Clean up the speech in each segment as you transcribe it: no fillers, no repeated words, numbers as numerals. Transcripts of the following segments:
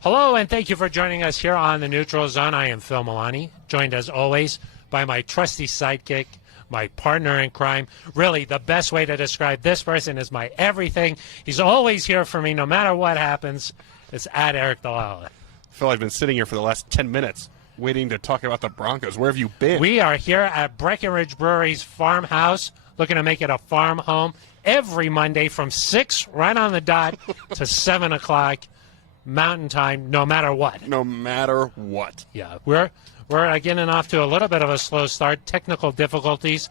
Hello, and thank you for joining us here on the Neutral Zone. I am Phil Milani, joined as always by my trusty sidekick, my partner in crime. Really, the best way to describe this person is my everything. He's always here for me no matter what happens. It's at Eric Dalala. Phil, I've been sitting here for the last 10 minutes waiting to talk about the Broncos. Where have you been? We are here at Breckenridge Brewery's farmhouse, looking to make it a farm home every Monday from 6 right on the dot to 7 o'clock Mountain Time, no matter what. No matter what. Yeah, we're getting off to a little bit of a slow start, technical difficulties.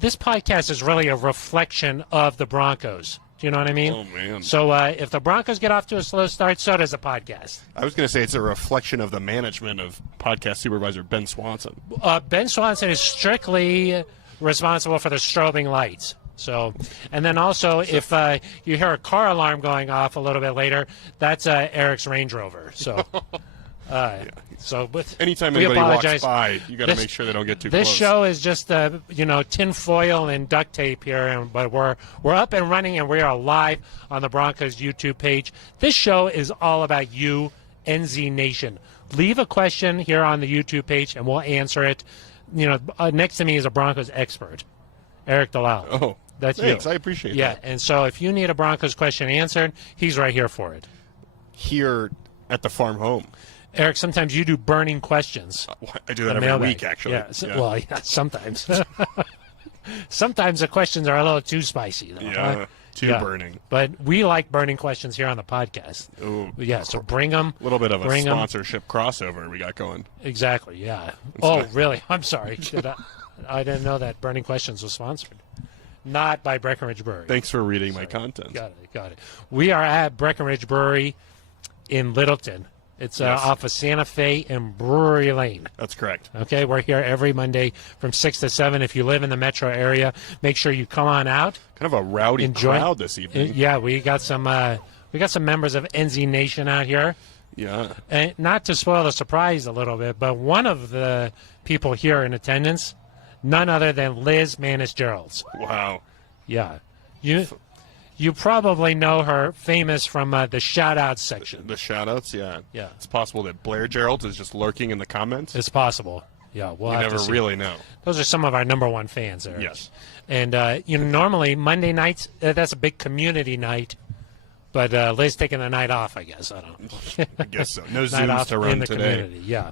This podcast is really a reflection of the Broncos. Do you know what I mean? Oh, man. So if the Broncos get off to a slow start, so does the podcast. I was going to say it's a reflection of the management of podcast supervisor Ben Swanson. Ben Swanson is strictly responsible for the strobing lights. So, and then also, if you hear a car alarm going off a little bit later, that's Eric's Range Rover. So, Anytime we anybody apologize. walks by, you got to make sure they don't get too this close. This show is just tin foil and duct tape here, but we're up and running, and we are live on the Broncos YouTube page. This show is all about you, NZ Nation. Leave a question here on the YouTube page, and we'll answer it. Next to me is a Broncos expert, Eric Dalal. Oh. That's Thanks, you. I appreciate that. Yeah, and so if you need a Broncos question answered, he's right here for it. Here at the farm home. Eric, sometimes you do burning questions. I do that every week, actually. Yeah, well, sometimes. Sometimes the questions are a little too spicy, though. Yeah, too burning. But we like burning questions here on the podcast. Ooh, yeah, so bring them. A little bit of a sponsorship crossover we got going. Exactly, yeah. Really? I'm sorry. I didn't know that Burning Questions was sponsored. Not by Breckenridge Brewery. Thanks for reading my content. Got it. We are at Breckenridge Brewery in Littleton. It's off of Santa Fe and Brewery Lane. That's correct. Okay, we're here every Monday from 6 to 7. If you live in the metro area, make sure you come on out. Kind of a rowdy crowd this evening. Yeah, we got some members of NZ Nation out here. Yeah. And not to spoil the surprise a little bit, but one of the people here in attendance, none other than Liz Manis-Geralds. Wow. Yeah. You probably know her famous from the shout-outs section. The shout-outs, yeah. Yeah. It's possible that Blair Gerald is just lurking in the comments. It's possible. Yeah, we'll have never to see. really know. Those are some of our number one fans there. Yes. And, normally Monday nights, that's a big community night. But Liz taking the night off, I guess. I don't know. I guess so. No Zooms to run in the today. Community. Yeah.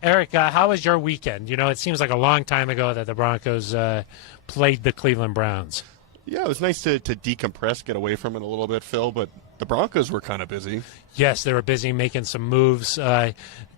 Eric, how was your weekend? It seems like a long time ago that the Broncos played the Cleveland Browns. Yeah, it was nice to decompress, get away from it a little bit, Phil, but the Broncos were kind of busy. Yes, they were busy making some moves. Kind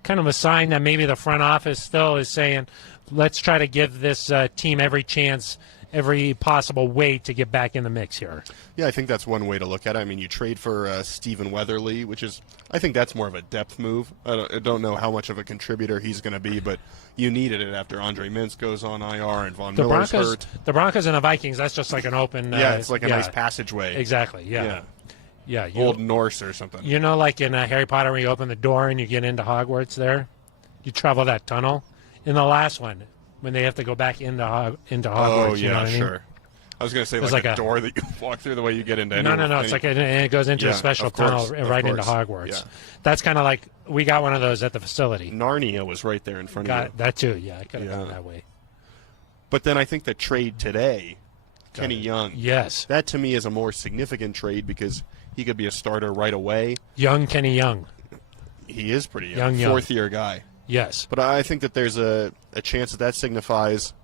of a sign that maybe the front office still is saying, let's try to give this team every chance, every possible way to get back in the mix here. Yeah, I think that's one way to look at it. I mean, you trade for Stephen Weatherly, which is, I think that's more of a depth move. I don't know how much of a contributor he's going to be, but you needed it after Andre Mintz goes on IR and Von Miller's hurt. The Broncos and the Vikings, that's just like an open... it's like a nice passageway. Exactly, yeah. Old Norse or something. Like in Harry Potter where you open the door and you get into Hogwarts there? You travel that tunnel. In the last one, when they have to go back into Hogwarts. Oh, yeah, you know what sure. I mean? I was going to say like a door that you walk through the way you get into No. It's like it goes into a special tunnel right into Hogwarts. Yeah. That's kind of like we got one of those at the facility. Narnia was right there in front of you. That too, yeah. I could have gone that way. But then I think the trade today, Kenny Young. Yes. That to me is a more significant trade because he could be a starter right away. Young Kenny Young. He is pretty young. Fourth-year guy. Yes. But I think that there's a chance that signifies,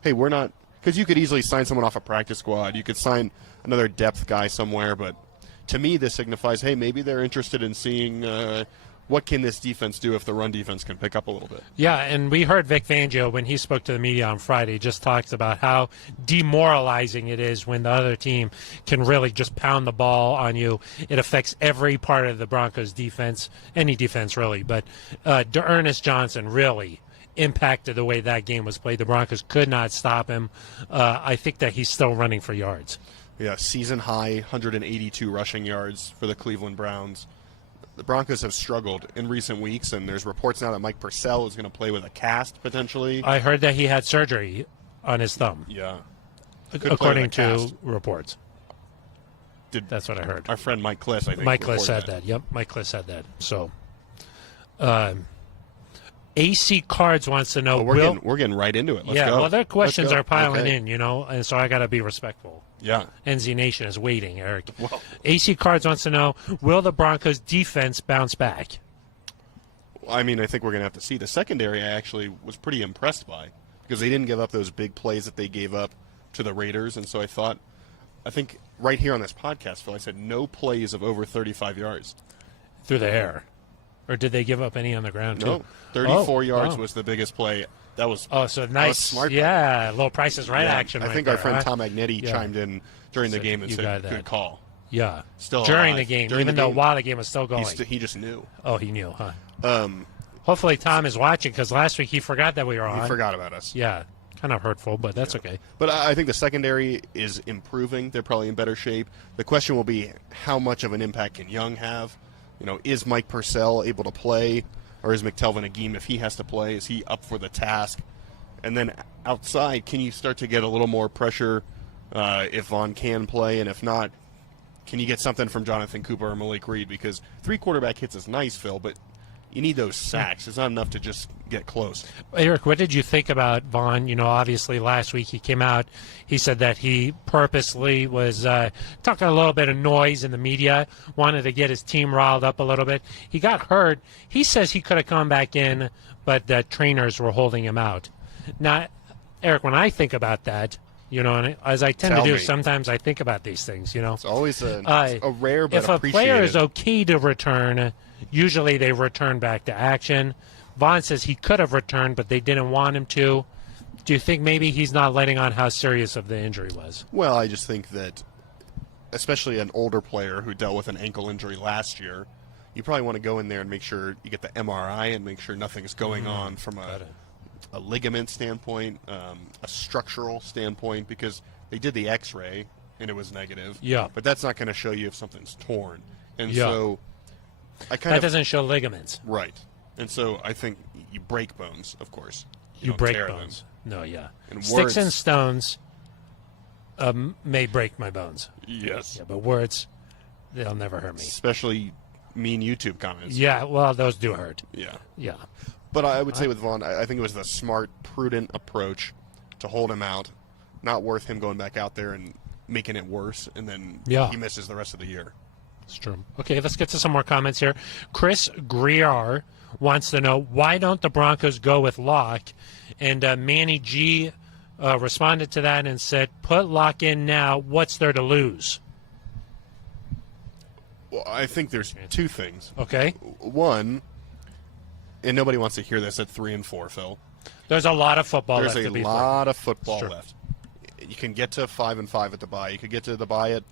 hey, we're not – because you could easily sign someone off a practice squad. You could sign another depth guy somewhere. But to me, this signifies, hey, maybe they're interested in seeing what can this defense do if the run defense can pick up a little bit. Yeah, and we heard Vic Fangio when he spoke to the media on Friday just talks about how demoralizing it is when the other team can really just pound the ball on you. It affects every part of the Broncos defense, any defense really. But D'Ernest Johnson really impacted the way that game was played. The Broncos could not stop him. I think that he's still running for yards. Yeah, season high 182 rushing yards for the Cleveland Browns. The Broncos have struggled in recent weeks, and there's reports now that Mike Purcell is going to play with a cast potentially. I heard that he had surgery on his thumb. Yeah. According to reports. That's what I heard. Our friend Mike Kliss, I think. Mike Kliss said that. Yep, Mike Kliss said that. So, AC Cards wants to know. We're getting right into it. Let's yeah, go. well, their questions are piling Okay. in, and so I got to be respectful. Yeah. NZ Nation is waiting, Eric. Well, AC Cards wants to know, will the Broncos defense bounce back? I mean, I think we're going to have to see. The secondary I actually was pretty impressed by because they didn't give up those big plays that they gave up to the Raiders. And so I think right here on this podcast, Phil, I said no plays of over 35 yards. Through the air. Or did they give up any on the ground, too? No, 34 yards wow. was the biggest play. That was so nice. smart. Yeah, little Price is Right action. I right think there, our friend huh? Tom Magnetti chimed in during the game and you got said, that. good call. Yeah. Still during alive. the game, During even the though game. while the game was still going. He just knew. Oh, he knew, huh? Hopefully Tom is watching because last week he forgot that we were on. He forgot about us. Yeah, kind of hurtful, but that's okay. But I think the secondary is improving. They're probably in better shape. The question will be how much of an impact can Young have? Is Mike Purcell able to play, or is McTelvin Agim, if he has to play, is he up for the task? And then outside, can you start to get a little more pressure if Vaughn can play, and if not, can you get something from Jonathan Cooper or Malik Reed? Because 3 quarterback hits is nice, Phil, but you need those sacks. It's not enough to just get close. Eric, what did you think about Vaughn? Obviously last week he came out. He said that he purposely was talking a little bit of noise in the media, wanted to get his team riled up a little bit. He got hurt. He says he could have come back in, but the trainers were holding him out. Now, Eric, when I think about that, and as I tend Tell to do, me. sometimes I think about these things, It's always a rare but if a player is appreciated. okay to return, usually they return back to action. Vaughn says he could have returned, but they didn't want him to. Do you think maybe he's not letting on how serious of the injury was? Well, I just think that, especially an older player who dealt with an ankle injury last year, you probably want to go in there and make sure you get the MRI and make sure nothing's going on from a ligament standpoint, a structural standpoint, because they did the X-ray and it was negative. Yeah. But that's not going to show you if something's torn. And Yeah. so I kind That of doesn't show ligaments. right. And so I think you break bones, of course. You don't break tear bones. No, yeah. And Sticks words- and stones may break my bones. them. Yes. Yeah, but words, they'll never hurt me. Especially mean YouTube comments. Yeah, well, those do hurt. Yeah. Yeah. But I would say with Vaughn, I think it was the smart, prudent approach to hold him out. Not worth him going back out there and making it worse, and then he misses the rest of the year. It's true. Okay, let's get to some more comments here. Chris Greer wants to know, why don't the Broncos go with Locke? And Manny G responded to that and said, put Locke in now. What's there to lose? Well, I think there's two things. Okay. One, and nobody wants to hear this at 3-4, Phil. There's a lot of football There's left a to be lot played. of football Sure. left. You can get to 5-5 at the bye. You could get to the bye at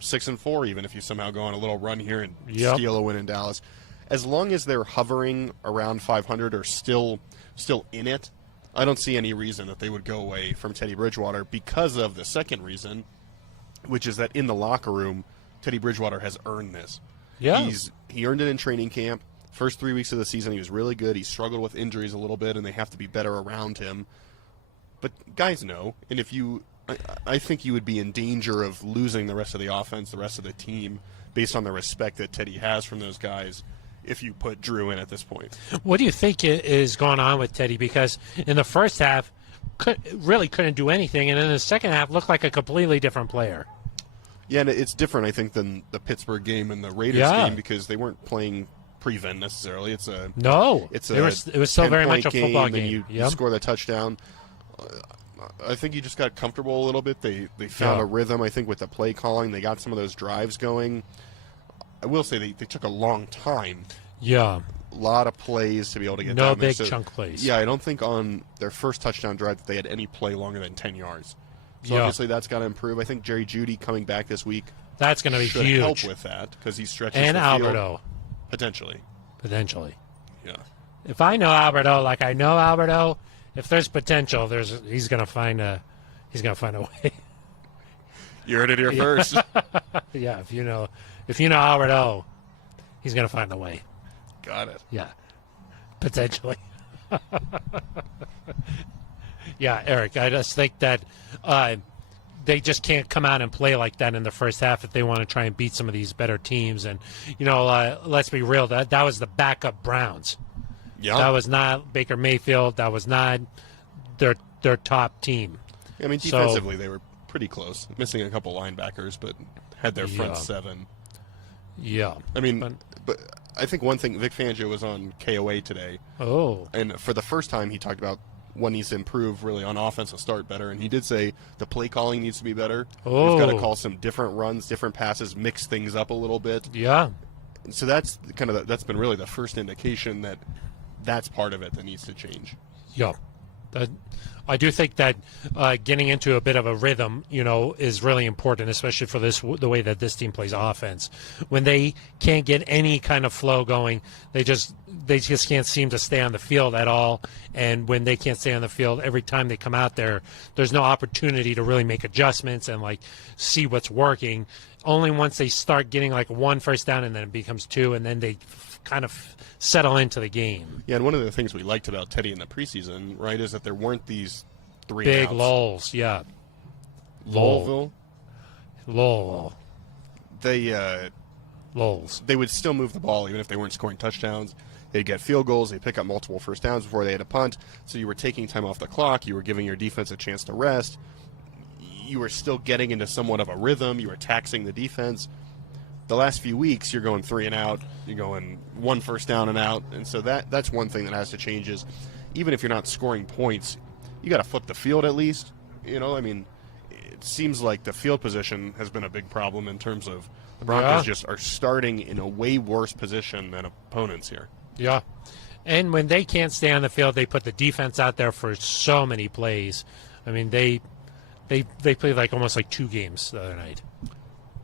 6-4, even if you somehow go on a little run here and steal a win in Dallas. As long as they're hovering around 500 or still in it, I don't see any reason that they would go away from Teddy Bridgewater because of the second reason, which is that in the locker room, Teddy Bridgewater has earned this. Yeah. He earned it in training camp. First 3 weeks of the season, he was really good. He struggled with injuries a little bit, and they have to be better around him. But guys know, and I think you would be in danger of losing the rest of the offense, the rest of the team, based on the respect that Teddy has from those guys if you put Drew in at this point. What do you think is going on with Teddy? Because in the first half, really couldn't do anything, and in the second half looked like a completely different player. Yeah, and it's different, I think, than the Pittsburgh game and the Raiders game because they weren't playing prevent necessarily. It was still very much a football game. You score the touchdown. I think you just got comfortable a little bit. They found a rhythm, I think, with the play calling. They got some of those drives going. I will say they took a long time. Yeah. A lot of plays to be able to get no down there. big chunk plays. Yeah, I don't think on their first touchdown drive that they had any play longer than 10 yards. So obviously that's got to improve. I think Jerry Jeudy coming back this week that's going to be should huge. help with that because he stretches and the Alberto. Field. Potentially. Yeah. If I know Alberto like I know Alberto, if there's potential, he's going to find a way. You heard it here first. Yeah, if you know Alberto, he's going to find a way. Got it. Yeah. Potentially. Yeah, Eric, I just think that they just can't come out and play like that in the first half if they want to try and beat some of these better teams. And, let's be real, that was the backup Browns. Yeah. That was not Baker Mayfield. That was not their top team. I mean, defensively, they were pretty close, missing a couple linebackers, but had their front seven. Yeah. I mean, but I think one thing, Vic Fangio was on KOA today. Oh. And for the first time, he talked about what needs to improve really on offense to start better. And he did say the play calling needs to be better. Oh. We've got to call some different runs, different passes, mix things up a little bit. Yeah. So that's kind of that's been really the first indication that that's part of it that needs to change. Yeah. I do think that getting into a bit of a rhythm, is really important, especially for the way that this team plays offense. When they can't get any kind of flow going, they just can't seem to stay on the field at all. And when they can't stay on the field, every time they come out there, there's no opportunity to really make adjustments and see what's working. Only once they start getting one first down and then it becomes two, and then they kind of settle into the game. Yeah, and one of the things we liked about Teddy in the preseason, right, is that there weren't these three big outs. lulls. Yeah, Lull. Lulls. They would still move the ball even if they weren't scoring touchdowns. They'd get field goals. They'd pick up multiple first downs before they had a punt. So you were taking time off the clock. You were giving your defense a chance to rest. You were still getting into somewhat of a rhythm. You were taxing the defense. The last few weeks, you're going 3 and out. You're going 1 first down and out. And so that's one thing that has to change is even if you're not scoring points, you got to flip the field at least. I mean, it seems like the field position has been a big problem in terms of the Broncos just are starting in a way worse position than opponents here. Yeah. And when they can't stay on the field, they put the defense out there for so many plays. I mean, they played almost 2 games the other night.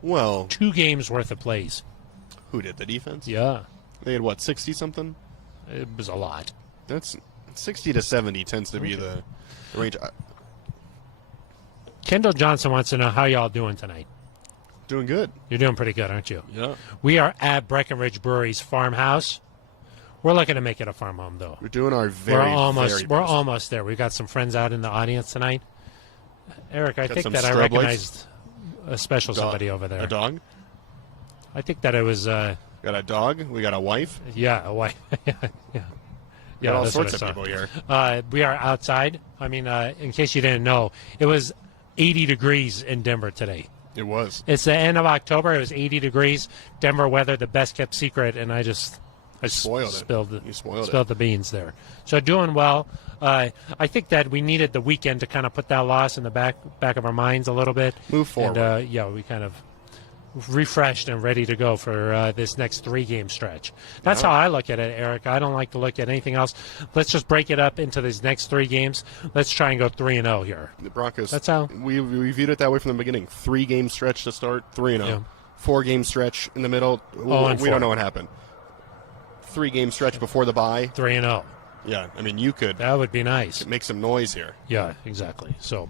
Well, 2 games worth of plays. Who did, the defense? Yeah. They had, 60-something? It was a lot. That's 60 to 70 tends to be the range. Kendall Johnson wants to know how y'all doing tonight. Doing good. You're doing pretty good, aren't you? Yeah. We are at Breckenridge Brewery's farmhouse. We're looking to make it a farm home, though. We're doing our very We're almost there. We've got some friends out in the audience tonight. Eric, I think that I recognized a special somebody over there. A dog? I think that it was... got a dog. We got a wife. Yeah, a wife. Yeah. Got all sorts of people here. We are outside. I mean, in case you didn't know, it was 80 degrees in Denver today. It was. It's the end of October. It was 80 degrees. Denver weather, the best kept secret, and I spoiled the beans there. So doing well. I think that we needed the weekend to kind of put that loss in the back of our minds a little bit. Move forward. And, we kind of refreshed and ready to go for this next 3-game stretch. That's how I look at it, Eric. I don't like to look at anything else. Let's just break it up into these next 3 games. Let's try and go 3-0 here. The Broncos. That's how we viewed it that way from the beginning. 3-game stretch to start, 3-0. Yeah. 4-game stretch in the middle. We don't know what happened. 3-game stretch before the bye. 3-0. Yeah, I mean, you could. That would be nice. Make some noise here. Yeah, exactly. So,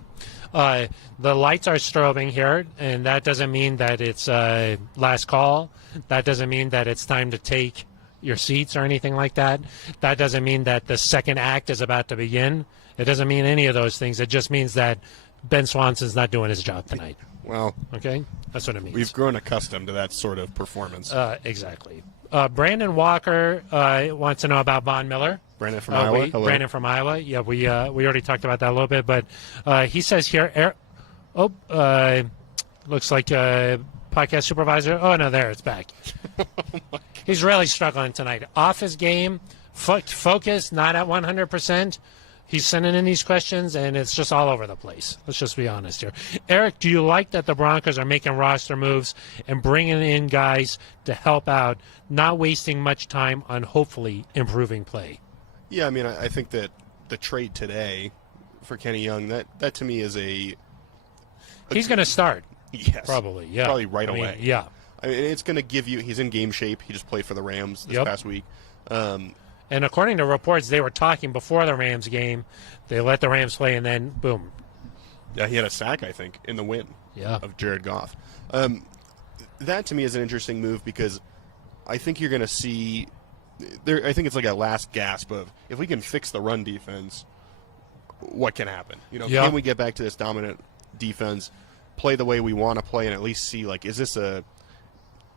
the lights are strobing here, and that doesn't mean that it's last call. That doesn't mean that it's time to take your seats or anything like that. That doesn't mean that the second act is about to begin. It doesn't mean any of those things. It just means that Ben Swanson's not doing his job tonight. Well, okay, that's what it means. We've grown accustomed to that sort of performance. Exactly. Brandon Walker wants to know about Von Miller. Brandon from Iowa. Hello. Brandon from Iowa. Yeah, we already talked about that a little bit, but he says here, looks like podcast supervisor. Oh no, there it's back. He's really struggling tonight. Off his game, focus, not at 100%. He's sending in these questions, and it's just all over the place. Let's just be honest here. Eric, do you like that the Broncos are making roster moves and bringing in guys to help out, not wasting much time on hopefully improving play? Yeah, I mean, I think that the trade today for Kenny Young, that to me is a he's going to start. Yes. Probably, yeah. Probably right away. Yeah. I mean, it's going to give you – he's in game shape. He just played for the Rams this past week. And according to reports, they were talking before the Rams game. They let the Rams play, and then, boom. Yeah, he had a sack, I think, in the win of Jared Goff. That, to me, is an interesting move because I think you're going to see I think it's like a last gasp of if we can fix the run defense, what can happen? Can we get back to this dominant defense, play the way we want to play, and at least see, is this a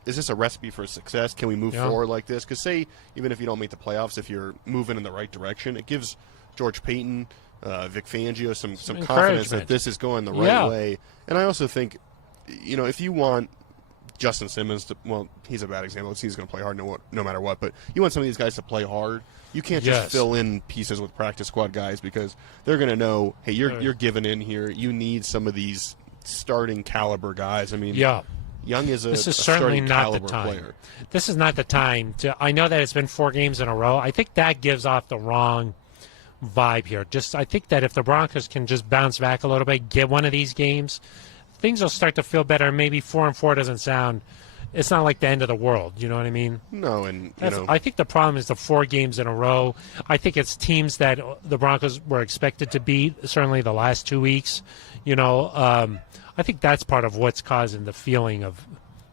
is this a recipe for success? Can we move forward like this? Because say, even if you don't make the playoffs, if you're moving in the right direction, it gives George Payton, Vic Fangio some confidence that this is going the right way. And I also think, if you want Justin Simmons to, well, he's a bad example. He's going to play hard no matter what. But you want some of these guys to play hard. You can't just fill in pieces with practice squad guys because they're going to know, hey, you're giving in here. You need some of these starting caliber guys. I mean, Young is this is certainly not the time. Player. This is not the time to. I know that it's been 4 games in a row. I think that gives off the wrong vibe here. I think that if the Broncos can just bounce back a little bit, get one of these games, things will start to feel better. Maybe 4-4 doesn't sound. It's not like the end of the world. You know what I mean? No, and I think the problem is the 4 games in a row. I think it's teams that the Broncos were expected to beat. Certainly the last 2 weeks. I think that's part of what's causing the feeling of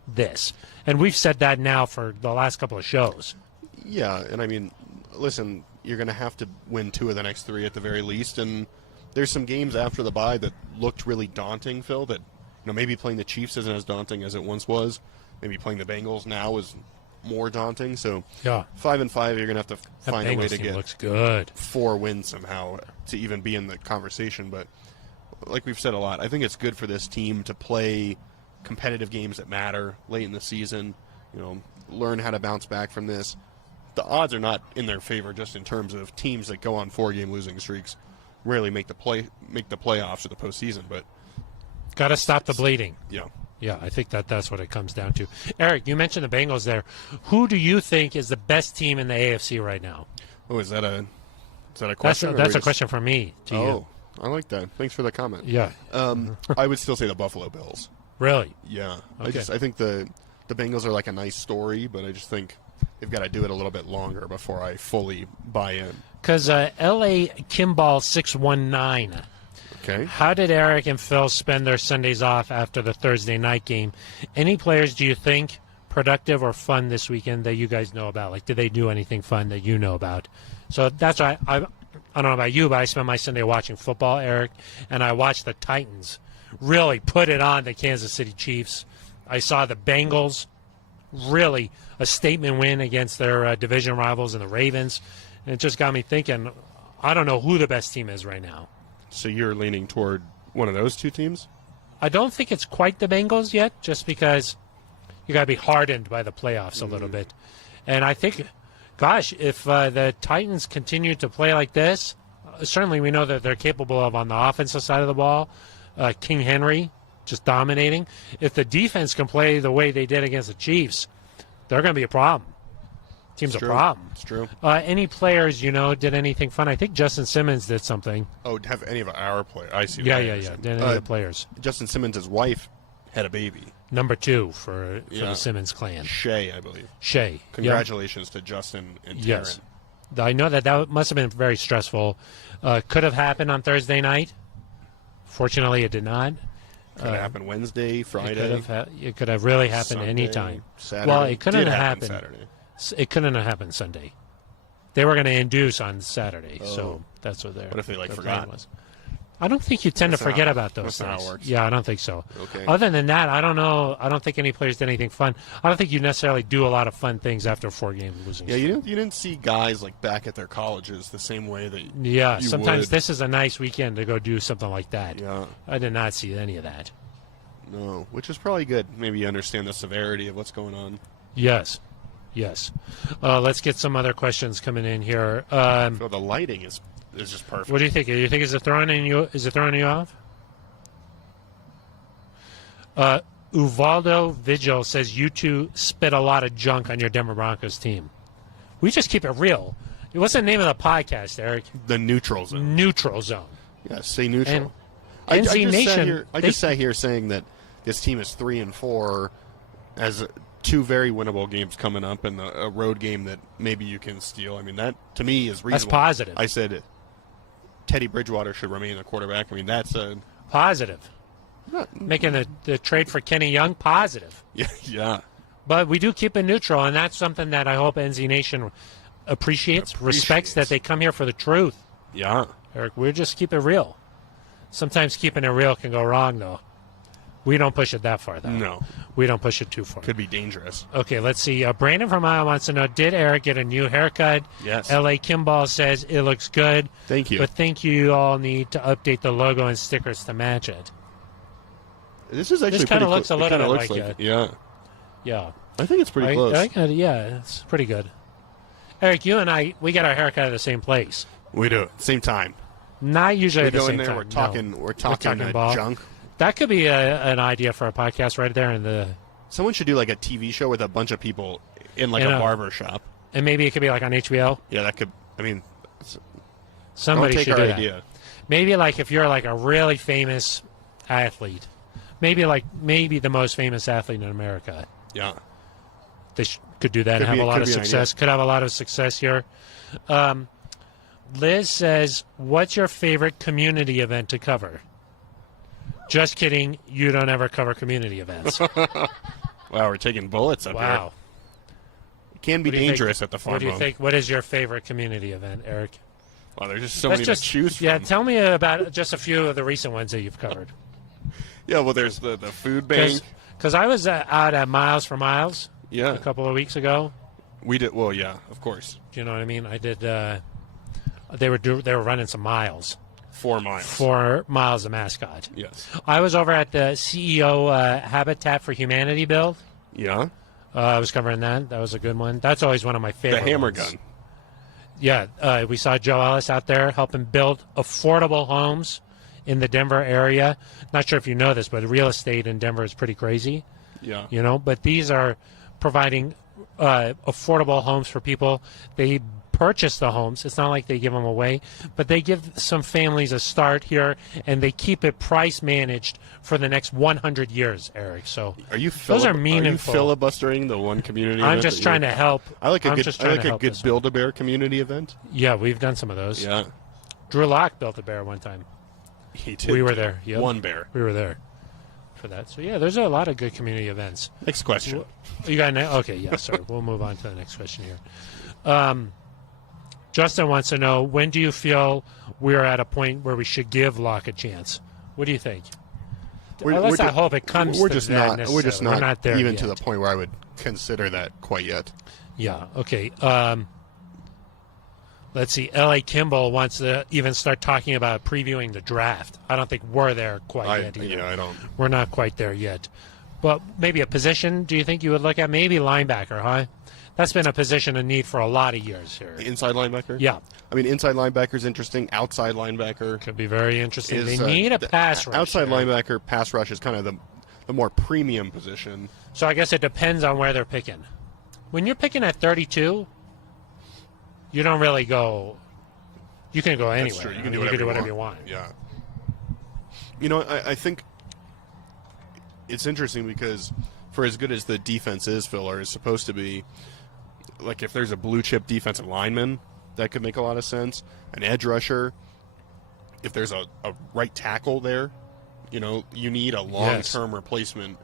this. And we've said that now for the last couple of shows. Yeah, and I mean, listen, you're going to have to win 2 of the next 3 at the very least. And there's some games after the bye that looked really daunting, Phil, that maybe playing the Chiefs isn't as daunting as it once was. Maybe playing the Bengals now is more daunting. So 5-5, you're going to have to find a way to get looks good. 4 wins somehow to even be in the conversation. But like we've said a lot, I think it's good for this team to play competitive games that matter late in the season, learn how to bounce back from this. The odds are not in their favor just in terms of teams that go on 4-game losing streaks rarely make the playoffs or the postseason, but got to stop the bleeding. Yeah, I think that's what it comes down to. Eric, you mentioned the Bengals there. Who do you think is the best team in the AFC right now? Oh, is that a question? That's a question for me to you. I like that. Thanks for the comment. Yeah. I would still say the Buffalo Bills. Really? Yeah. Okay. I think the Bengals are like a nice story, but I just think they've got to do it a little bit longer before I fully buy in. Because L.A. Kimball 619. Okay. How did Eric and Phil spend their Sundays off after the Thursday night game? Any players do you think productive or fun this weekend that you guys know about? Like, did they do anything fun that you know about? So that's why I don't know about you, but I spent my Sunday watching football, Eric, and I watched the Titans really put it on the Kansas City Chiefs. I saw the Bengals really a statement win against their division rivals and the Ravens, and it just got me thinking, I don't know who the best team is right now. So you're leaning toward one of those 2 teams? I don't think it's quite the Bengals yet, just because you got to be hardened by the playoffs a little bit. And I think, gosh, if the Titans continue to play like this, certainly we know that they're capable of on the offensive side of the ball. King Henry just dominating. If the defense can play the way they did against the Chiefs, they're going to be a problem. Team's a problem. It's true. Any players, did anything fun? I think Justin Simmons did something. Oh, have any of our players? I see. Yeah. Did any of the players? Justin Simmons' wife had a baby. Number 2 for the Simmons clan. Shay, I believe. Shay. Congratulations to Justin and Taryn. Yes. I know that must have been very stressful. Could have happened on Thursday night. Fortunately, it did not. Could have happened Wednesday, Friday. It could have really happened Sunday, anytime. Saturday. Well, it couldn't have happened Saturday. It couldn't have happened Sunday. They were going to induce on Saturday, so that's what What if they forgot? Was. I don't think you tend to forget about those that's not things. how it works. Yeah, I don't think so. Okay. Other than that, I don't know. I don't think any players did anything fun. I don't think you necessarily do a lot of fun things after a 4-game losing streak. Yeah, you didn't see guys like back at their colleges the same way that you sometimes would. This is a nice weekend to go do something like that. Yeah. I did not see any of that. No, which is probably good. Maybe you understand the severity of what's going on. Yes. Let's get some other questions coming in here. So the lighting is just perfect. What do you think? Do you think is it throwing you off? Uvaldo Vigil says you two spit a lot of junk on your Denver Broncos team. We just keep it real. What's the name of the podcast, Eric? The Neutral Zone. Neutral Zone. Yeah, say neutral. And NZ Nation. I just sat here saying that this team is 3-4, as 2 very winnable games coming up, and a road game that maybe you can steal. I mean, that to me is reasonable. That's positive. I said Teddy Bridgewater should remain the quarterback. I mean, that's a positive. Making the trade for Kenny Young, positive. Yeah. But we do keep it neutral, and that's something that I hope NZ Nation appreciates, respects, that they come here for the truth. Yeah. Eric, we just keep it real. Sometimes keeping it real can go wrong, though. We don't push it that far, though. No. We don't push it too far. Could be dangerous. Okay, let's see. Brandon from Iowa wants to know, did Eric get a new haircut? Yes. L.A. Kimball says it looks good. Thank you. But think you all need to update the logo and stickers to match it. This is actually kind of pretty looks a little bit like it. Yeah. Yeah. I think it's pretty close. Yeah, it's pretty good. Eric, you and I, we get our haircut at the same place. We do. Same time. Not usually We at the go same in there, time. we're talking ball. junk. That could be an idea for a podcast right there in the. Someone should do like a TV show with a bunch of people in like In a a- barber shop. And maybe it could be like on HBO. Yeah, that could. I mean, Somebody don't take should our do that. idea. Maybe like if you're like a really famous athlete, maybe the most famous athlete in America, Yeah. they could do that and Could have be- a lot could of be an success. Could have a lot of success here. Liz says, "What's your favorite community event to cover?" Just kidding. You don't ever cover community events. Wow, we're taking bullets up here. Wow. It can be What do you think- dangerous at the farm What do you home. think? What is your favorite community event, Eric? Wow, there's just so Let's many just to choose from. Yeah, tell me about just a few of the recent ones that you've covered. Yeah, well, there's the food bank. Because I was out at Miles for Miles Yeah, a couple of weeks ago. we did. Well, yeah, of course. Do you know what I mean? I did. They were running some miles. 4 miles. 4 miles of mascot. Yes. I was over at the CEO Habitat for Humanity build. Yeah. I was covering that. That was a good one. That's always one of my The favorite. hammer ones. gun. Yeah, we saw Joe Ellis out there helping build affordable homes in the Denver area. Not sure if you know this, but real estate in Denver is pretty crazy. Yeah. You know, but these are providing affordable homes for people. They purchase the homes. It's not like they give them away, but they give some families a start here, and they keep it price managed for the next 100 years, Eric. So Are you those are Are you meaningful. filibustering the one community? I'm event just that trying you're- to help. I like a I'm good. just I trying like to a help good this one. Build-A-Bear community event. Yeah, we've done some of those. Yeah. Drew Locke built a bear one time. He did. We were there. Yep. One bear. We were there for that. So yeah, there's a lot of good community events. Next question. You got okay? Yeah, sorry. We'll move on to the next question here. Justin wants to know, when do you feel we're at a point where we should give Locke a chance? What do you think? Let's not hope it comes. We're to just that not. We're just necessarily. not there even yet. to the point where I would consider that quite yet. Yeah. Okay. Let's see. L.A. Kimball wants to even start talking about previewing the draft. I don't think we're there quite yet either. I don't. We're not quite there yet. But maybe a position, do you think you would look at? Maybe linebacker, huh? That's been a position of need for a lot of years here. Inside linebacker. Yeah. I mean, inside linebacker is interesting. Outside linebacker Could be very interesting. is. They need a the pass rush. Outside here. linebacker, pass rush is kind of the more premium position. So I guess it depends on where they're picking. When you're picking at 32, you don't really go. You can go anywhere. That's true. You I can mean, do you whatever can you do want. whatever you want. Yeah. You know, I think it's interesting because for as good as the defense is, Filler, is supposed to be, like if there's a blue chip defensive lineman, that could make a lot of sense. An edge rusher, if there's a right tackle there, you know, you need a long-term replacement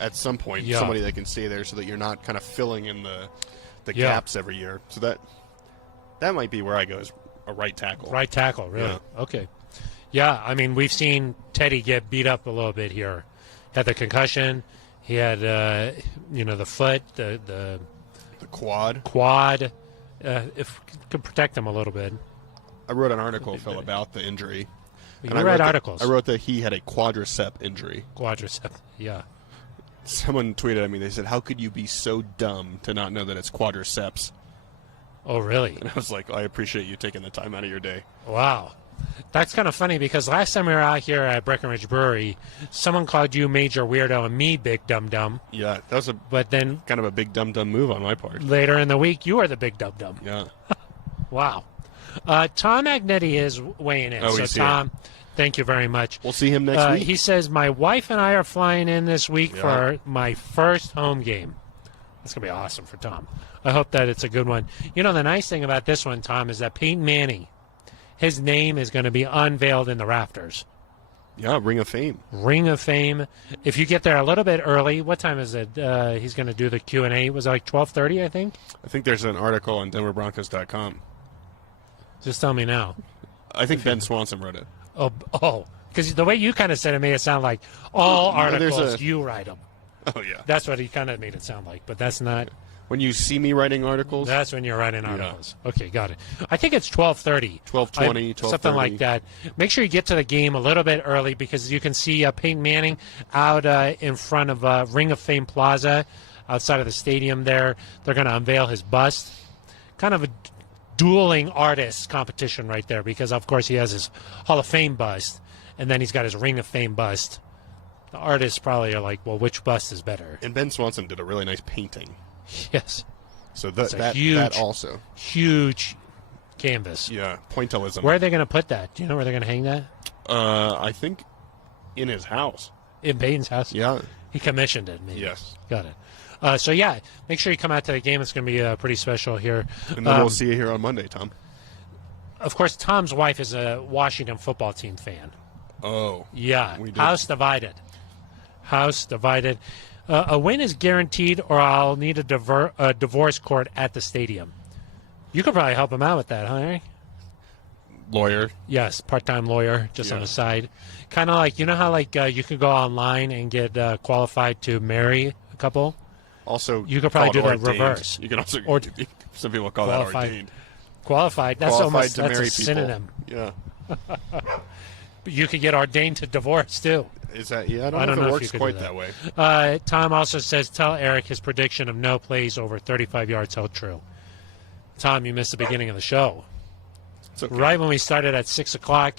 at some point, Yeah. somebody that can stay there so that you're not kind of filling in the Yeah. gaps every year. So that might be where I go, is a right tackle. Right tackle, really? Yeah. Okay. Yeah, I mean, we've seen Teddy get beat up a little bit here. Had the concussion. He had, the foot, the Quad. quad. If could protect him a little bit. I wrote an article, Phil, about the injury. You And I read wrote articles. I wrote that he had a quadricep injury. Quadricep. Yeah. Someone tweeted at me. They said, "How could you be so dumb to not know that it's quadriceps?" Oh, really? And I was like, "I appreciate you taking the time out of your day." Wow. That's kind of funny because last time we were out here at Breckenridge Brewery, someone called you Major Weirdo and me Big Dum Dum. Yeah, that was a But then kind of a big dumb move on my part. later in the week, you were the Big Dum Dum. Yeah. Wow. Tom Agnetti is weighing in. Oh, So, he's here. Tom, thank you very much. We'll see him next week. He says, my wife and I are flying in this week Yeah. for my first home game. That's going to be awesome for Tom. I hope that it's a good one. You know, the nice thing about this one, Tom, is that Peyton Manning, his name is going to be unveiled in the rafters. Yeah, Ring of Fame. Ring of Fame. If you get there a little bit early, what time is it? He's going to do the Q&A. Was it like 12:30, I think? I think there's an article on DenverBroncos.com. Just tell me now. I think Ben Swanson wrote it. Oh, Because the way you kind of said it made it sound like all there's articles, you write them. Oh, yeah. That's what he kind of made it sound like, but that's not. When you see me writing articles? That's when you're writing articles. Yeah. Okay, got it. I think it's 12:30. 12:20, 12:30. Something like that. Make sure you get to the game a little bit early because you can see Peyton Manning out in front of Ring of Fame Plaza outside of the stadium there. They're going to unveil his bust. Kind of a dueling artists competition right there because, of course, he has his Hall of Fame bust, and then he's got his Ring of Fame bust. The artists probably are like, well, which bust is better? And Ben Swanson did a really nice painting. Yes. So that also. Huge canvas. Yeah, pointillism. Where are they going to put that? Do you know where they're going to hang that? I think in his house. In Peyton's house? Yeah. He commissioned it, maybe. Yes. Got it. So, yeah, make sure you come out to the game. It's going to be pretty special here. And then we'll see you here on Monday, Tom. Of course, Tom's wife is a Washington football team fan. Oh. Yeah. House divided. House divided. A win is guaranteed, or I'll need a divorce court at the stadium. You could probably help him out with that, huh, Eric? Lawyer. Yes, part-time lawyer, just on the side. Kind of like, you know how like you could go online and get qualified to marry a couple? Also, you could probably do that reverse. You can also, some people call qualified. that ordained. Qualified. That's qualified almost to that's marry a synonym. People. Yeah. But you could get ordained to divorce too. Is that? Yeah, I don't know if it works quite that way. Tom also says, tell Eric his prediction of no plays over 35 yards held true. Tom, you missed the beginning of the show. It's okay. Right when we started at 6 o'clock,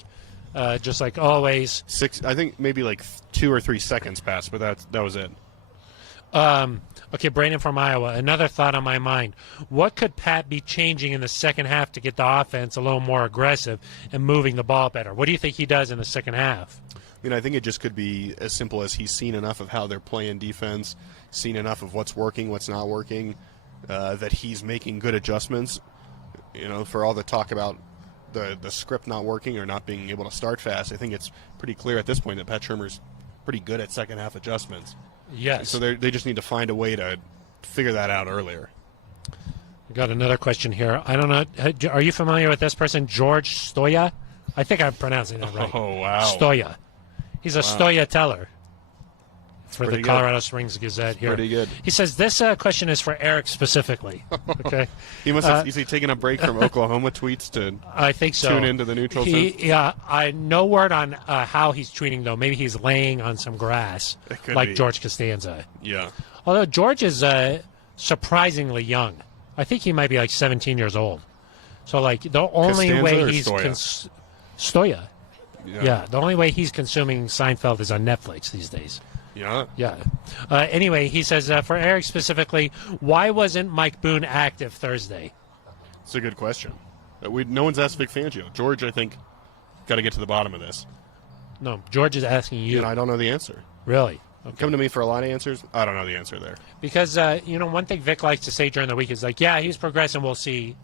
just like always. I think maybe like 2 or 3 seconds passed, but that was it. Okay, Brandon from Iowa. Another thought on my mind. What could Pat be changing in the second half to get the offense a little more aggressive and moving the ball better? What do you think he does in the second half? I mean, I think it just could be as simple as he's seen enough of how they're playing defense, seen enough of what's working, what's not working, that he's making good adjustments. You know, for all the talk about the script not working or not being able to start fast, I think it's pretty clear at this point that Pat Shurmur's pretty good at second half adjustments. Yes. So they just need to find a way to figure that out earlier. We got another question here. I don't know. Are you familiar with this person, George Stoya? I think I'm pronouncing that right. Oh, wow. Stoya. He's a Stoya teller for Pretty the Colorado Springs Gazette here. Pretty good. He says this question is for Eric specifically. Okay. He must have, is he taking a break from Oklahoma tweets to I think so. Tune into the neutral zone? Yeah, no word on how he's tweeting, though. Maybe he's laying on some grass like George Costanza. Yeah. Although George is surprisingly young. I think he might be like 17 years old. So, like, the only Costanza way he's Stoya? Yeah, the only way he's consuming Seinfeld is on Netflix these days. Yeah. Yeah. Anyway, he says, for Eric specifically, why wasn't Mike Boone active Thursday? It's a good question. No one's asked Vic Fangio. George, I think, got to get to the bottom of this. No, George is asking you. And I don't know the answer. Really? Okay. Come to me for a lot of answers. I don't know the answer there. Because, one thing Vic likes to say during the week is like, yeah, he's progressing, we'll see.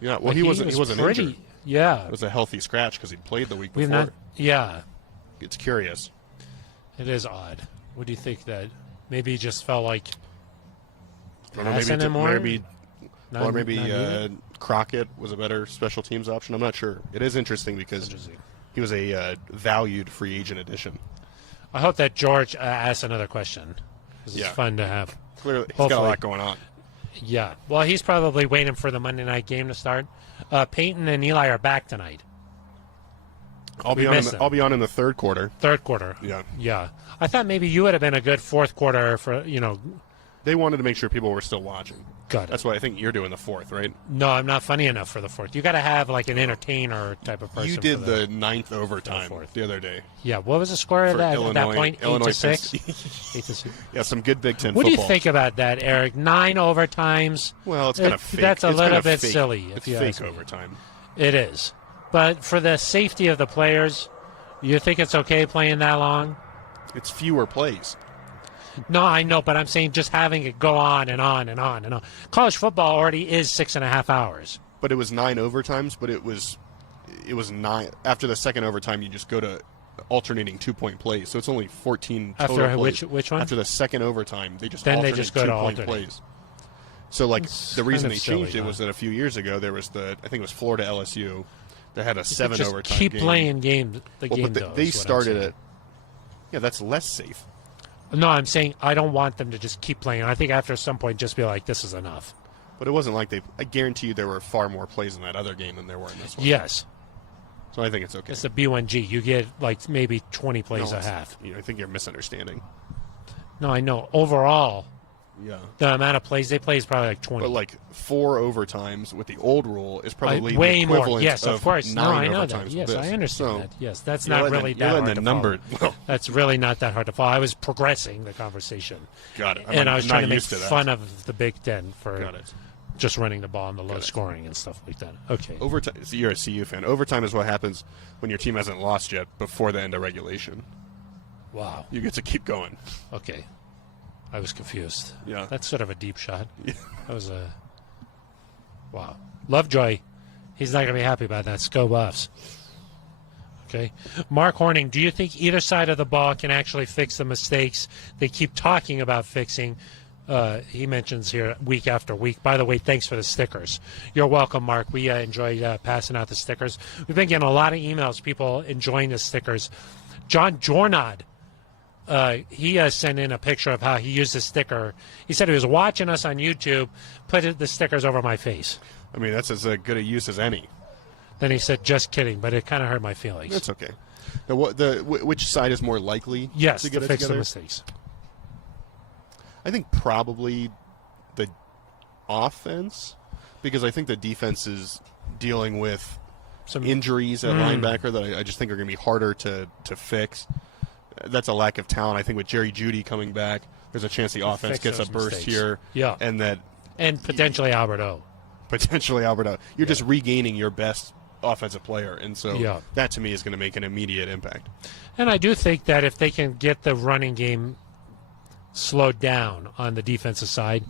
Yeah, well, he wasn't injured. Yeah. It was a healthy scratch because he played the week before. Yeah. It's curious. It is odd. What do you think that maybe he just felt like maybe Crockett was a better special teams option? I'm not sure. It is interesting because he was a valued free agent addition. I hope that George asks another question because it's fun to have. Clearly, he's got a lot going on. Yeah. Well, he's probably waiting for the Monday night game to start. Peyton and Eli are back tonight. I'll be on in the third quarter. Third quarter. Yeah. Yeah. I thought maybe you would have been a good fourth quarter for, They wanted to make sure people were still watching. Got it. That's why I think you're doing the fourth, right? No, I'm not funny enough for the fourth. You got to have like an entertainer type of person. You did the ninth overtime the other day. Yeah. What was the score at that point? Illinois 8-6? 8-6. Yeah, some good Big Ten football. What do you think about that, Eric? 9 overtimes. Well, it's kind of fake. That's a little bit silly. It's fake overtime. It is. But for the safety of the players, you think it's okay playing that long? It's fewer plays. No, I know, but I'm saying just having it go on and on and on and on. College football already is 6.5 hours. But it was 9 overtimes, but it was 9. After the second overtime, you just go to alternating 2-point plays. So it's only 14 total plays. Which one? After the second overtime, they just go to to 2-point plays. So, like, the reason they changed silly, it was that a few years ago there was I think it was Florida LSU. They had a 7 just overtime keep game. playing game. The Well, game, but though. they is what I'm started saying. it. Yeah, that's less safe. No, I'm saying I don't want them to just keep playing. I think after some point, just be like, this is enough. But it wasn't like I guarantee you there were far more plays in that other game than there were in this one. Yes. So I think it's okay. It's the B1G. You get like maybe 20 plays No, a half. I think you're misunderstanding. No, I know. Overall, Yeah. the amount of plays they play is probably like 20. But like 4 overtimes with the old rule is probably way the more. equivalent Yes, of course. 9 No, I know overtimes that. with Yes, this. I understand So that. Yes, that's you're not letting really the- that you're hard letting to the number. follow. That's really not that hard to follow. I was progressing the conversation. Got it. And I was I'm trying not to make used to that. fun of the Big Ten for Got it. just running the ball and the low Got it. scoring and stuff like that. Okay. Overtime. So you're a CU fan. Overtime is what happens when your team hasn't lost yet before the end of regulation. Wow. You get to keep going. Okay. I was confused. Yeah. That's sort of a deep shot. Yeah. That was a wow. Lovejoy, he's not going to be happy about that. Go Buffs. Okay. Mark Horning, do you think either side of the ball can actually fix the mistakes they keep talking about fixing? He mentions here week after week. By the way, thanks for the stickers. You're welcome, Mark. We enjoy passing out the stickers. We've been getting a lot of emails, people enjoying the stickers. John Jornad, he sent in a picture of how he used the sticker. He said he was watching us on YouTube, put the stickers over my face. I mean, that's as good a use as any. Then he said, just kidding, but it kind of hurt my feelings. That's okay. Now, which side is more likely Yes, to to get it fix the together? mistakes. I think probably the offense, because I think the defense is dealing with Some injuries at linebacker that I just think are going to be harder to fix. That's a lack of talent. I think with Jerry Jeudy coming back, there's a chance the offense fix gets a those burst mistakes. here. Yeah. And that And potentially Alberto. potentially Alberto. You're just regaining your best offensive player. And so Yeah. that to me is going to make an immediate impact. And I do think that if they can get the running game slowed down on the defensive side,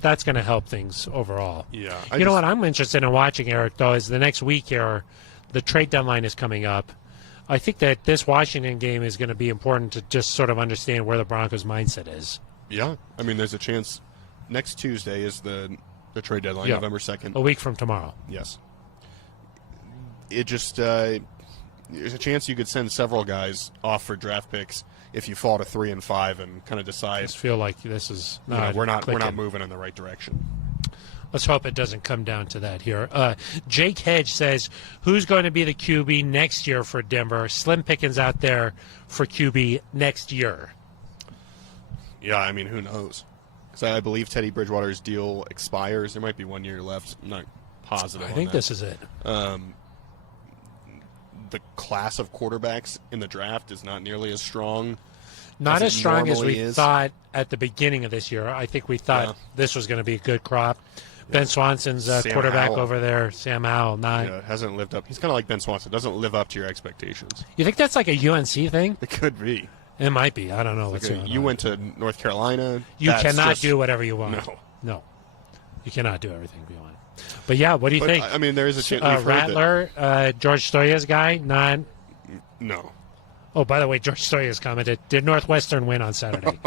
that's going to help things overall. Yeah. You know what I'm interested in watching, Eric, though, is the next week here, the trade deadline is coming up. I think that this Washington game is going to be important to just sort of understand where the Broncos' mindset is. Yeah. I mean, there's a chance next Tuesday is the trade deadline, Yeah. November 2nd. A week from tomorrow. Yes. It just there's a chance you could send several guys off for draft picks if you fall to 3 and 5 and kind of I decide just feel like this is you know, not we're not clicking. moving in the right direction. Let's hope it doesn't come down to that here. Jake Hedge says, who's going to be the QB next year for Denver? Slim pickings out there for QB next year. Yeah, I mean, who knows? Because I believe Teddy Bridgewater's deal expires. There might be 1 year left. I'm not positive. I think on that. this is it. The class of quarterbacks in the draft is not nearly as strong. Not it as strong as we normally is. thought at the beginning of this year. I think we thought Yeah. this was going to be a good crop. Ben Swanson's Sam quarterback Howell. over there, Sam Howell. Not. Yeah, hasn't lived up. He's kind of like Ben Swanson. Doesn't live up to your expectations. You think that's like a UNC thing? It could be. It might be. I don't know. Let's see. You went to North Carolina. You That's cannot just- do whatever you want. No. You cannot do everything you want. But yeah, what do you But, think? I mean, there is a chance. we've heard that- Rattler, George Stoya's guy, not. No. Oh, by the way, George Stoya's commented, did Northwestern win on Saturday?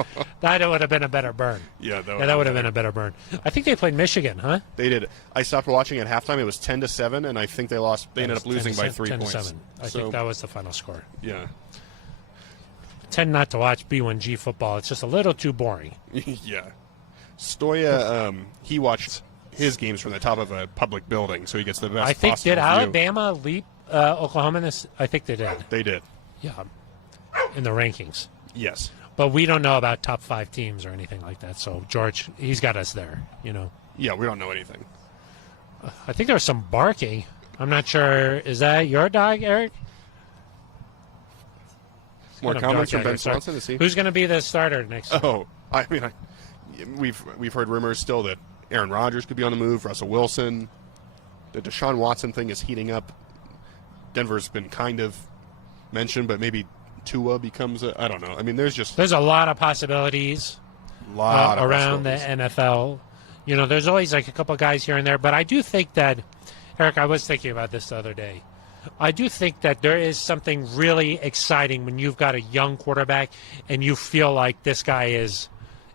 That would have been a better burn. Yeah, That would have been a better burn. I think they played Michigan, huh? They did. I stopped watching at halftime. It was 10-7, and I think they lost. They ended up losing by 3 points. 10-7. I think that was the final score. Yeah. Tend not to watch B1G football. It's just a little too boring. Yeah. Stoya, he watched his games from the top of a public building, so he gets the best I think, possible did view. Alabama leap Oklahoma in this? I think they did. They did. Yeah. In the rankings. Yes. But we don't know about top 5 teams or anything like that. So, George, he's got us there, you know. Yeah, we don't know anything. I think there was some barking. I'm not sure. Is that your dog, Eric? More Kind of comments dark from Ben out here. Swanson to see. Who's going to be the starter next year? Oh, I mean, we've heard rumors still that Aaron Rodgers could be on the move. Russell Wilson. The Deshaun Watson thing is heating up. Denver's been kind of mentioned, but maybe Tua becomes I don't know. I mean, there's a lot of possibilities around the NFL. You know, there's always like a couple guys here and there, but I do think that, Eric, I was thinking about this the other day. I do think that there is something really exciting when you've got a young quarterback and you feel like this guy is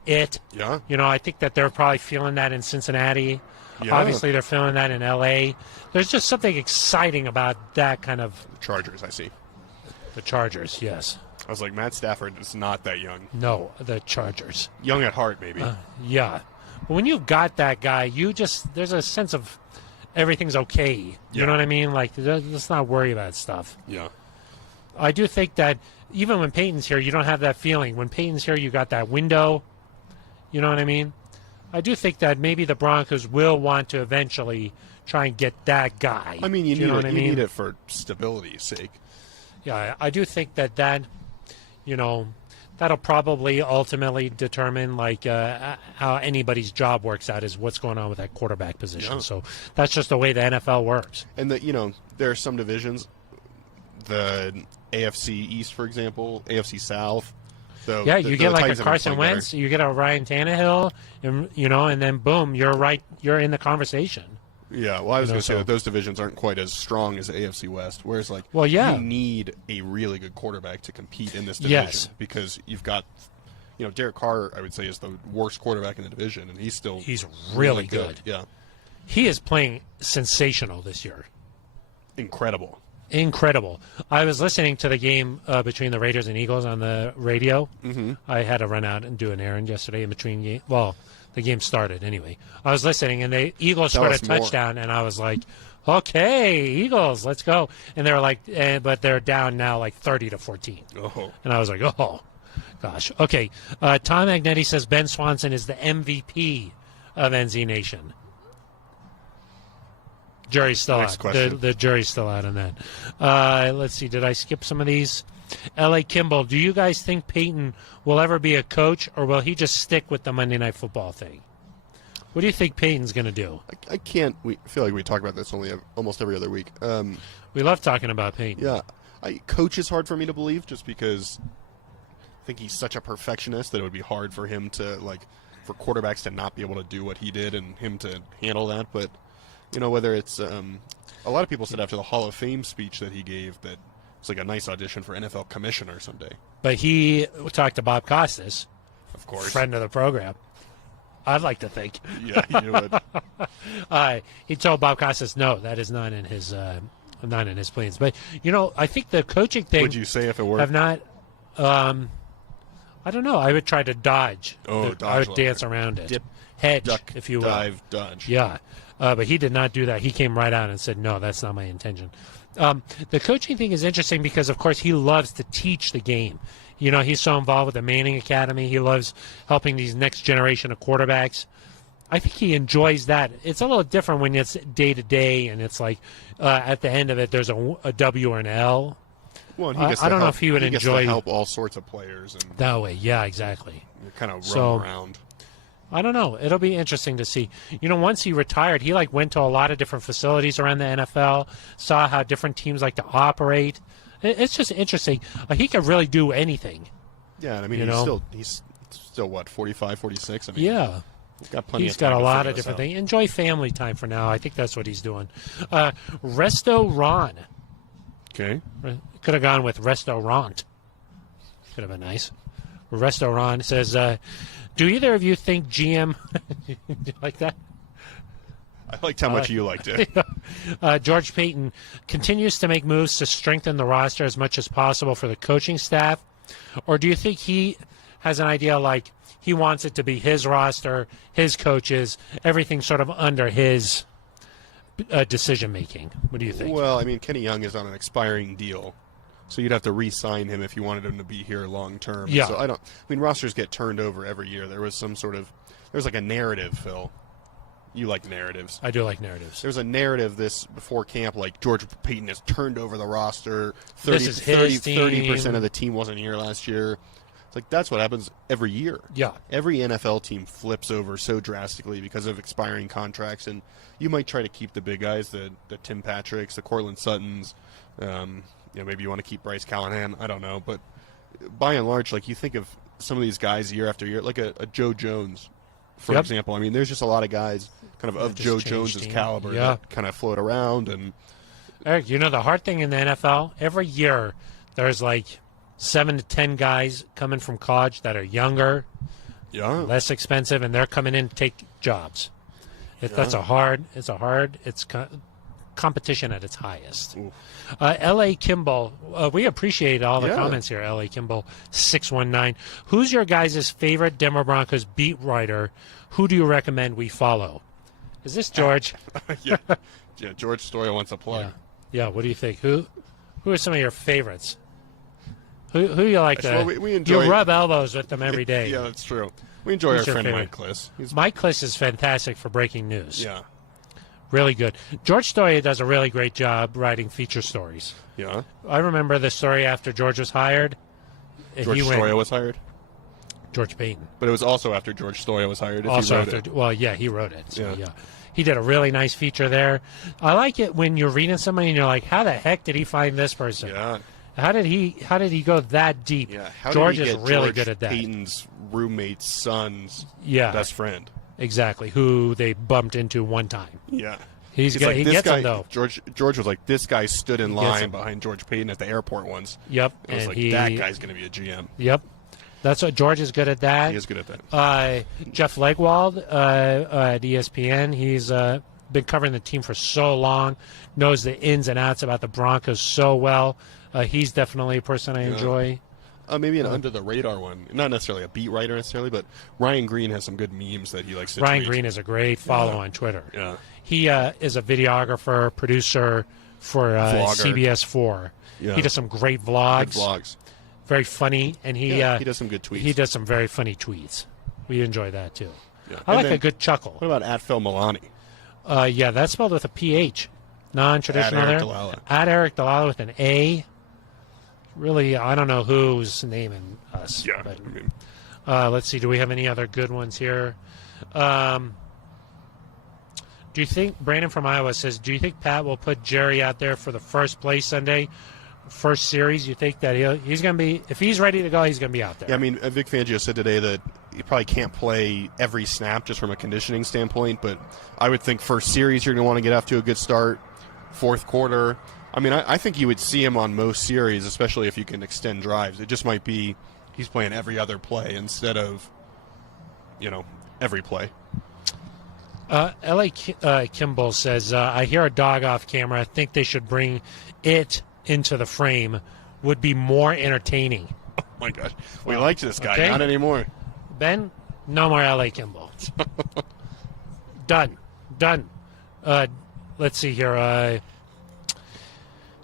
it. Yeah. I think that they're probably feeling that in Cincinnati. Yeah. Obviously, they're feeling that in L.A. There's just something exciting about that kind of Chargers, I see. the Chargers, yes. I was like, Matt Stafford is not that young. No, the Chargers. Young at heart, maybe. Yeah. But when you've got that guy, there's a sense of everything's okay. You Yeah. know what I mean? Like, let's not worry about stuff. Yeah. I do think that even when Peyton's here, you don't have that feeling. When Peyton's here, you got that window. You know what I mean? I do think that maybe the Broncos will want to eventually try and get that guy. I mean, you know what I mean? need it for stability's sake. Yeah, I do think that that'll probably ultimately determine how anybody's job works out is what's going on with that quarterback position. Yeah. So that's just the way the NFL works. And there are some divisions, the AFC East, for example, AFC South. Yeah, you get like Titans a have been Carson playing Wentz, better. you get a Ryan Tannehill, and then boom, you're in the conversation. Yeah, well, I was going to say so- that those divisions aren't quite as strong as the AFC West. Whereas, yeah. you need a really good quarterback to compete in this division. Yes. Because you've got, Derek Carr, I would say, is the worst quarterback in the division, and he's really good. Yeah, He is playing sensational this year. incredible. Incredible. I was listening to the game between the Raiders and Eagles on the radio. Mm-hmm. I had to run out and do an errand yesterday in between game. Well, the game started anyway. I was listening, and the Eagles Tell scored a us more. touchdown, and I was like, okay, Eagles, let's go. And they were like, but they're down now like 30-14. Oh, And I was like, oh, gosh. Okay. Tom Magnetti says Ben Swanson is the MVP of NZ Nation. Jury's still Next out. question. The jury's still out on that. Let's see. Did I skip some of these? L.A. Kimball, do you guys think Peyton will ever be a coach, or will he just stick with the Monday Night Football thing? What do you think Peyton's going to do? I can't. I feel like we talk about this almost every other week. We love talking about Peyton. Yeah, coach is hard for me to believe, just because I think he's such a perfectionist that it would be hard for him to for quarterbacks to not be able to do what he did and him to handle that. But whether it's a lot of people said after the Hall of Fame speech that he gave that it's like a nice audition for NFL commissioner someday. But he talked to Bob Costas, Of course, friend of the program. I'd like to think. Yeah, you would. He told Bob Costas, no, that is not in his plans. But I think the coaching thing. Would you say if it were? Have not. I don't know. I would try to dodge. Oh, I dodge would dance around it. Dip, Hedge, duck, if you will. dive, dodge. Yeah. But he did not do that. He came right out and said, no, that's not my intention. The coaching thing is interesting because, of course, he loves to teach the game. He's so involved with the Manning Academy. He loves helping these next generation of quarterbacks. I think he enjoys that. It's a little different when it's day to day and it's like at the end of it there's a W or an L. Well, and he gets I don't know help- if he would gets enjoy to help all sorts of players and that way. Yeah, exactly. kind of roam So- around. I don't know. It'll be interesting to see. Once he retired, he went to a lot of different facilities around the NFL, saw how different teams like to operate. It's just interesting. He could really do anything. Yeah, and I mean he's still what 45, 46. I mean, Yeah. he's got plenty. He's of got time a to lot figure of this different out. things. Enjoy family time for now. I think that's what he's doing. Resto Ron. Okay. Could have gone with Restaurant. Could have been nice. Resto Ron says, do either of you think GM... Do you like that? I liked how much you liked it. George Payton continues to make moves to strengthen the roster as much as possible for the coaching staff? Or do you think he has an idea like he wants it to be his roster, his coaches, everything sort of under his decision-making? What do you think? Well, I mean, Kenny Young is on an expiring deal, so you'd have to re-sign him if you wanted him to be here long term. Yeah. So I mean, rosters get turned over every year. There's like a narrative, Phil. You like narratives. I do like narratives. There's a narrative before camp, like George Payton has turned over the roster. This is his team. 30% of the team wasn't here last year. It's like that's what happens every year. Yeah. Every NFL team flips over so drastically because of expiring contracts, and you might try to keep the big guys, the Tim Patricks, the Cortland Suttons. Maybe you want to keep Bryce Callahan. I don't know, but by and large, like you think of some of these guys year after year, like a Joe Jones, for example. I mean, there's just a lot of guys kind of just Joe changed Jones's team. caliber Yeah. that kind of float around. And Eric, the hard thing in the NFL, every year there's like 7 to 10 guys coming from college that are younger, Yeah. less expensive, and they're coming in to take jobs. That's competition at its highest. L.A. Kimball, we appreciate all the comments here. L.A. Kimball 619. Who's your guys' favorite Denver Broncos beat writer? Who do you recommend we follow? Is this George? yeah, George Story wants a plug. Yeah. What do you think? Who are some of your favorites? Who you like to? Well, we enjoy. You rub elbows with them every day. Yeah, that's true. We enjoy Who's our your friend favorite? Mike Kliss. Mike Kliss is fantastic for breaking news. Yeah. Really good. George Story does a really great job writing feature stories. Yeah. I remember the story after George was hired. George Story was hired? George Payton. But it was also after George Story was hired. Also he wrote it. Well, yeah, he wrote it. So, Yeah. He did a really nice feature there. I like it when you're reading somebody and you're like, how the heck did he find this person? Yeah. How did he go that deep? Yeah. How George did he is get really George good at that. Payton's roommate's son's best friend. Exactly. Who they bumped into one time. Yeah. He's good. Like, He this gets guy, him though. George was like, this guy stood in He gets line him. behind George Payton at the airport once. Yep. It was and like, that guy's going to be a GM. Yep. That's what George is good at. That He is good at that. Jeff Legwald at ESPN. He's been covering the team for so long, knows the ins and outs about the Broncos so well. He's definitely a person I enjoy. Maybe an under the radar one, not necessarily a beat writer necessarily, but Ryan Green has some good memes that he likes to Ryan tweet. Green is a great follow on Twitter. Yeah. He is a videographer, producer for CBS 4. Yeah. He does some great Good vlogs. vlogs. Very funny, and he does some good tweets. He does some very funny tweets. We enjoy that too. Yeah. I And like then, a good chuckle. What about at Phil Milani? Yeah, that's spelled with a PH, non-traditional At Eric there. Dalala. At Eric Dalala with an A. Really, I don't know who's naming us. Yeah. But, I mean, let's see. Do we have any other good ones here? Do you think Brandon from Iowa says? Do you think Pat will put Jerry out there for the first play Sunday, first series? You think that he's going to be, if he's ready to go, he's going to be out there? yeah, I mean, Vic Fangio said today that he probably can't play every snap just from a conditioning standpoint, but I would think first series you're going to want to get off to a good start. Fourth quarter. I mean, I think you would see him on most series, especially if you can extend drives. It just might be he's playing every other play instead of, every play. L.A. Kimball says, I hear a dog off camera. I think they should bring it into the frame. Would be more entertaining. Oh, my gosh. We liked this guy. okay. Not anymore. Ben, no more L.A. Kimball. Done. Let's see here.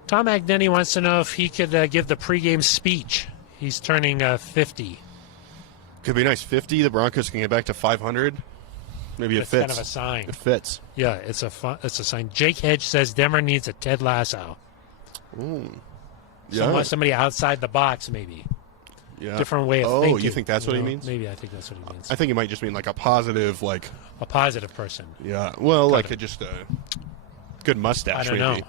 Tom Agneni wants to know if he could give the pregame speech. He's turning 50. Could be nice. 50. The Broncos can get back to 500. Maybe it It's fits. kind of a sign. It fits. Yeah, it's a sign. Jake Hedge says Denver needs a Ted Lasso. Yeah. Somebody outside the box, maybe. Yeah. Different way of oh, thinking. you think that's what he means? Maybe I think that's what he means. I think it might just mean like a positive, A positive person. yeah. Well, Got like it. just a good mustache, I don't maybe. know.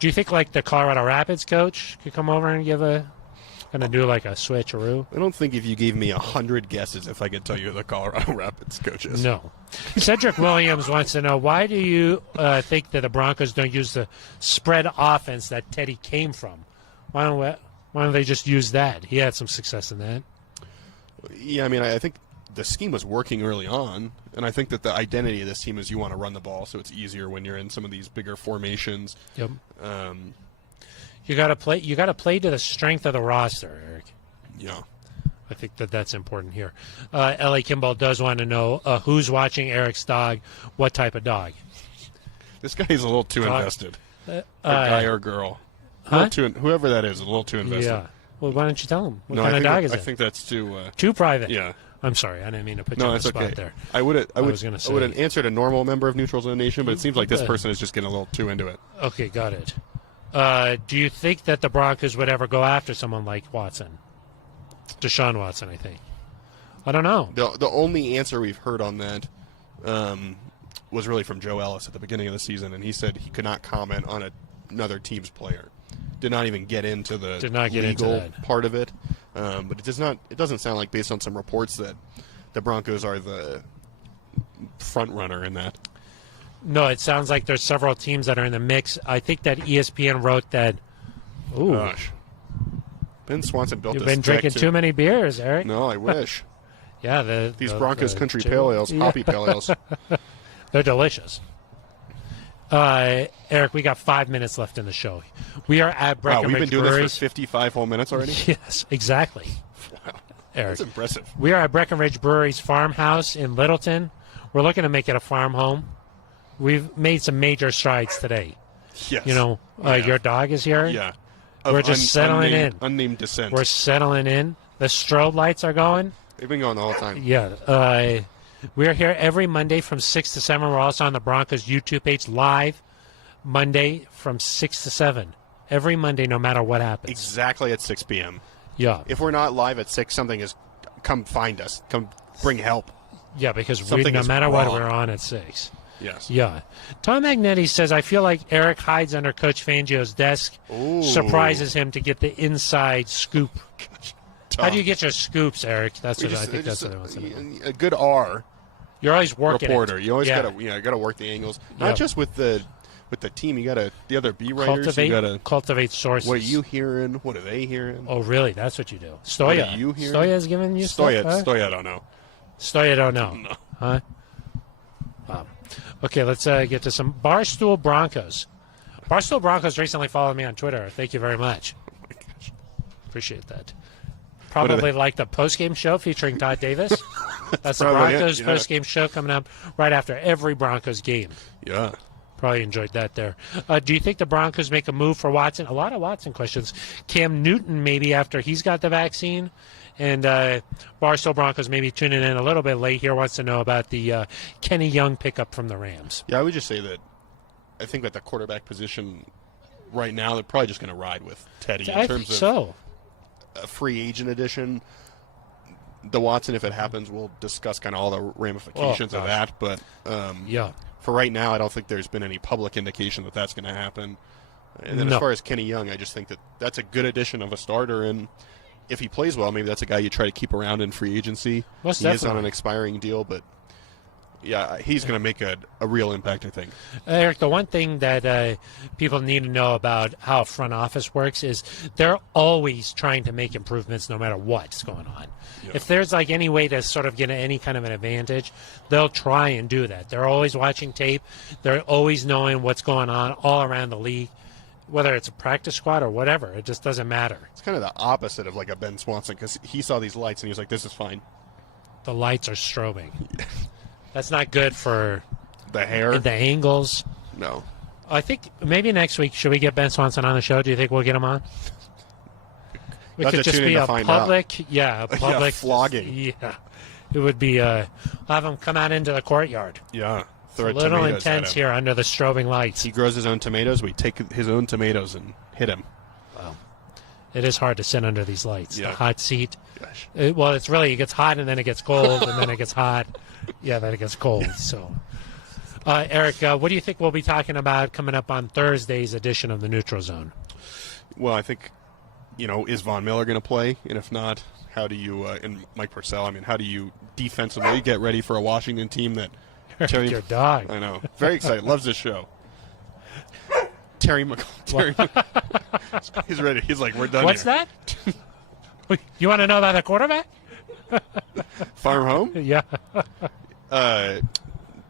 Do you think like the Colorado Rapids coach could come over and gonna do like a switcheroo? I don't think if you gave me 100 guesses, if I could tell you who the Colorado Rapids coach is. No. Cedric Williams wants to know, why do you think that the Broncos don't use the spread offense that Teddy came from? Why don't they just use that? He had some success in that. Yeah, I mean, I think the scheme was working early on, and I think that the identity of this team is you want to run the ball, so it's easier when you're in some of these bigger formations. Yep. You got to play. You got to play to the strength of the roster, Eric. Yeah. I think that's important here. L.A. Kimball does want to know who's watching Eric's dog, what type of dog. This guy is a little too Dog. invested. A guy or girl. A little whoever that is a little too invested. Yeah. Well, why don't you tell him? What No, kind I of think dog that- is I it? think that's too. Too private. Yeah. I'm sorry. I didn't mean to put you No, on that's the spot okay. there. I would was gonna say- have answered a normal member of Neutrals in the Nation, but it seems like this Good. person is just getting a little too into it. Okay, got it. Do you think that the Broncos would ever go after someone like Watson? Deshaun Watson, I think. I don't know. The only answer we've heard on that was really from Joe Ellis at the beginning of the season, and he said he could not comment on another team's player. Did not even get into the legal that. part of it. But it does not. It doesn't sound like, based on some reports, that the Broncos are the front runner in that. No, it sounds like there's several teams that are in the mix. I think that ESPN wrote that. Ooh, Gosh, Ben Swanson built you've this been drinking deck too many beers, Eric. No, I wish. Yeah, these Broncos country two- pale ales, yeah. hoppy pale ales. They're delicious. Eric, we got 5 minutes left in the show. We are at Wow, Breckenridge we've been doing Breweries. this for 55 whole minutes already? Yes, exactly. Wow, Eric, that's impressive. we are at Breckenridge Breweries farmhouse in Littleton. We're looking to make it a farm home. We've made some major strides today. Yes. You know, Yeah. your dog is here. Yeah. We're Of just settling in. Unnamed descent. We're settling in. The strobe lights are going. They've been going the whole time. Yeah. We're here every Monday from 6 to 7. We're also on the Broncos YouTube page live Monday from 6 to 7. Every Monday, no matter what happens. Exactly at 6 p.m. Yeah. If we're not live at 6, something is. Come find us. Come bring help. Yeah, because Something no is matter what, wrong. we're on at 6. Yes. Yeah. Tom Magnetti says, I feel like Eric hides under Coach Fangio's desk, Ooh. surprises him to get the inside scoop. Tom. How do you get your scoops, Eric? That's We what just- I think just that's what I want to know. a good R You're always working reporter. it. You always Yeah. gotta work the angles. Not Yeah. just with the team. You gotta the other B writers. You gotta. cultivate sources. What are you hearing? What are they hearing? Oh, really? That's what you do. What Stoya. are you hearing? Stoya's giving you Stoya, stuff? Huh? Stoya, I don't know. Stoya don't know. No. Huh? Okay, let's get to some Barstool Broncos. Barstool Broncos recently followed me on Twitter. Thank you very much. Oh my gosh. Appreciate that. What are Probably they- like the post-game show featuring Todd Davis. That's the probably it, Broncos yeah. post-game show coming up right after every Broncos game. Yeah. Probably enjoyed that there. Do you think the Broncos make a move for Watson? A lot of Watson questions. Cam Newton maybe after he's got the vaccine. And Barstool Broncos maybe tuning in a little bit late here wants to know about the Kenny Young pickup from the Rams. Yeah, I would just say that I think that the quarterback position right now, they're probably just going to ride with Teddy in I terms think of so. a free agent edition. The Watson, if it happens, we'll discuss kind of all the ramifications Oh, of gosh. that. But Yeah. for right now, I don't think there's been any public indication that that's going to happen. And then No. as far as Kenny Young, I just think that that's a good addition of a starter. And if he plays well, maybe that's a guy you try to keep around in free agency. Most he is on definitely. an expiring deal, but yeah, he's going to make a real impact, I think. Eric, the one thing that people need to know about how a front office works is they're always trying to make improvements no matter what's going on. Yeah. If there's like any way to sort of get any kind of an advantage, they'll try and do that. They're always watching tape. They're always knowing what's going on all around the league, whether it's a practice squad or whatever. It just doesn't matter. It's kind of the opposite of like a Ben Swanson because he saw these lights and he was like, "This is fine." The lights are strobing. That's not good for The hair, the angles. no. I think maybe next week, should we get Ben Swanson on the show? Do you think we'll get him on? We You'll have could to just tune in be to a find public, a public flogging. Yeah, it would be. Have him come out into the courtyard. Yeah, It's throw a little tomatoes at intense him. here under the strobing lights. He grows his own tomatoes. We take his own tomatoes and hit him. It is hard to sit under these lights. Yeah. The hot seat. Gosh. It gets hot and then it gets cold and then it gets hot. Yeah, then it gets cold. So, Eric, what do you think we'll be talking about coming up on Thursday's edition of the Neutral Zone? Well, I think, is Von Miller going to play? And if not, how do you, and Mike Purcell, how do you defensively get ready for a Washington team that Terry, Your dog. I know. Very excited. Loves this show. Terry he's ready. He's like, we're done What's here. that? You want to know about the quarterback? Farm home? Yeah.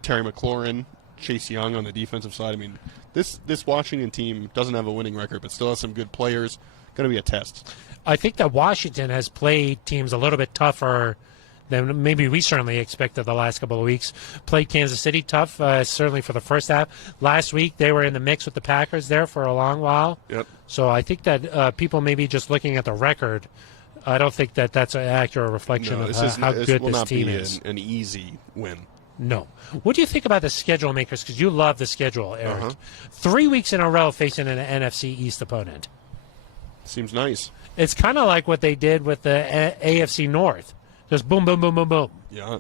Terry McLaurin, Chase Young on the defensive side. This Washington team doesn't have a winning record, but still has some good players. Going to be a test. I think that Washington has played teams a little bit tougher than maybe we certainly expected the last couple of weeks. Played Kansas City tough, certainly for the first half. Last week, they were in the mix with the Packers there for a long while. Yep. So I think that people may be just looking at the record. I don't think that that's an accurate reflection No, of this how good will this not team be is. an easy win. No. What do you think about the schedule makers? Because you love the schedule, Eric. Uh-huh. 3 weeks in a row facing an NFC East opponent. Seems nice. It's kind of like what they did with the AFC North. Just boom, boom, boom, boom, boom. Yeah.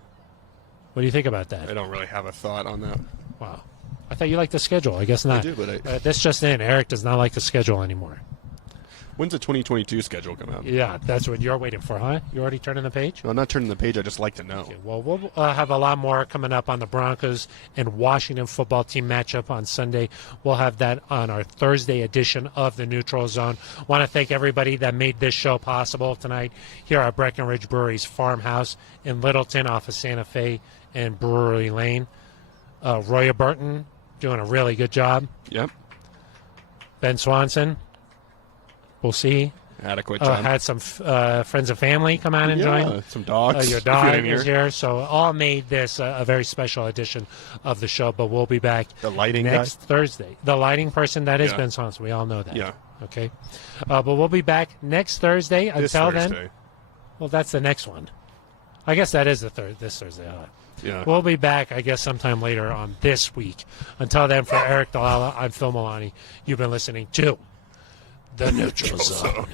What do you think about that? I don't really have a thought on that. Wow. I thought you liked the schedule. I guess not. do, but this just in. Eric does not like the schedule anymore. When's the 2022 schedule come out? Yeah, that's what you're waiting for, huh? You already turning the page? No, I'm not turning the page. I just like to know. Okay, well, we'll have a lot more coming up on the Broncos and Washington football team matchup on Sunday. We'll have that on our Thursday edition of the Neutral Zone. Want to thank everybody that made this show possible tonight here at Breckenridge Brewery's farmhouse in Littleton off of Santa Fe and Brewery Lane. Roya Burton doing a really good job. Yep. Ben Swanson, we'll see. Adequate job. Had some friends and family come out and join. Some dogs. Your dog is here. So all made this a very special edition of the show, but we'll be back The lighting next guy? Thursday. The lighting person, that is Yeah. Ben Swanson. We all know that. Yeah. Okay. But we'll be back next Thursday. This Until Thursday. then, well, that's the next one. I guess that is this Thursday. Yeah. We'll be back, I guess, sometime later on this week. Until then, for Eric Dalala, I'm Phil Milani. You've been listening to The Neutral Zone.